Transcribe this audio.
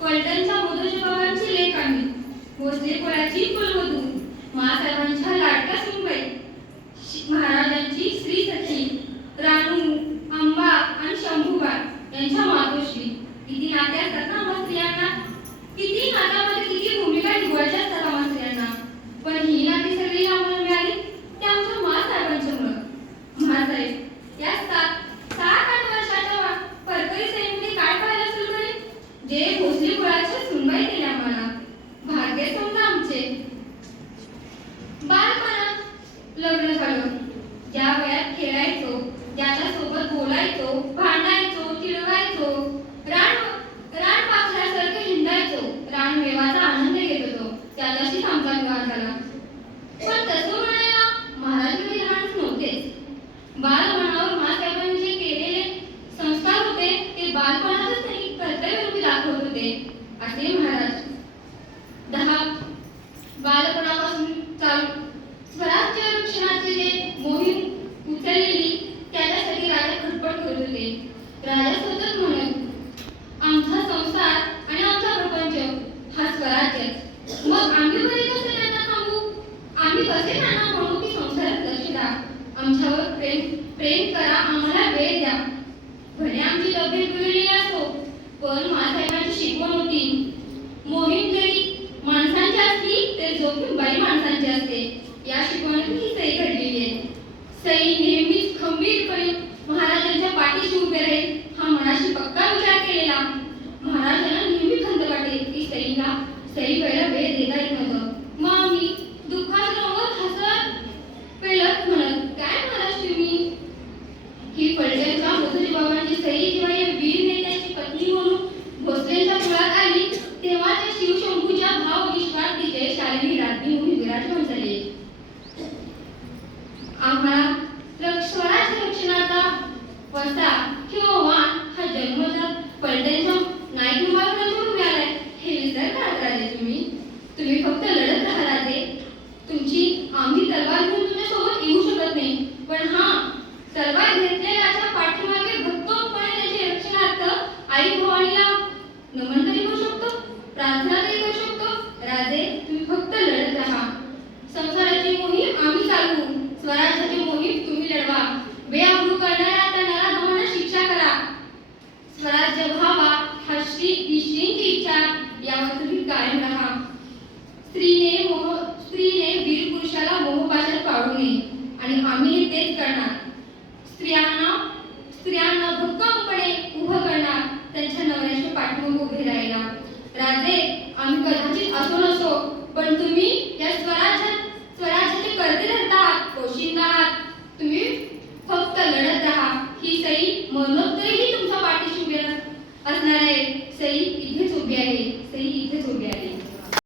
पलटणच्या मधुजबाबांची लेख आम्ही भोसले कुळाची कुलवधू. महासाहेबांच्या लाडक्या मुंबई महाराजांची श्री सखी. रानू अंबा आणि शंभूबा यांच्या मातोश्री. किती नात्या असतात ना आम्हा स्त्रियांना? किती नात्यामध्ये किती भूमिका निवडायच्या असतात आम्हा स्त्रियांना? पण ही नाती सगळी आम्हाला मिळाली. ते आमच्या महासाहेबांच्यामुळं महासाहेब वयात खेळायचो ज्याच्या सोबत बोलायचो भांडायचो चिडवायचो. रान रान पाखरासारखं हिंडायचो. रान मेवाचा आनंद घेत होतो. त्याच्याशीच आमचा विवाह झाला पण तसं म्हणायला महाराज काही लहानच नव्हतेच बालपणावर महासाहेबांनी जे केलेले संस्कार होते ते बालपणातच त्यांनी कर्तव्यरूपी दाखवत होते असे महाराज. दहा बालपणापासून चालू स्वराज्य रक्षणाचे जे मोहीम उचललेली त्याच्यासाठी राजा खटपट करत होते राजा सतत म्हणत आमचा संसार आणि आमचा प्रपंच हा स्वराज्य मग आम्ही बरे कसे त्यांना थांबू आम्ही कसे त्यांना म्हणू की संसारात लक्ष द्या आमच्यावर प्रेम प्रेम करा आम्हाला वेळ द्या. भले आमची तब्येत बिघडलेली असो पण मासाहेबांची शिकवण होती मोहीम जरी माणसांची असली तरी जोखीम बाई माणसांची असते या शिकवणीतून ही सई घडलेली आहे सई नेहमीच खंबीरपणे वसा किंवा वाण हा जन्मजात पलटणच्या कायम आणि आम्ही तेच करणार. स्त्रियांना स्त्रियांना भक्कमपणे उभं करणार त्यांच्या नवऱ्याच्या पाठीमागे उभे राहिला राजे आम्ही कदाचित असो नसो पण तुम्ही या स्वराज्यात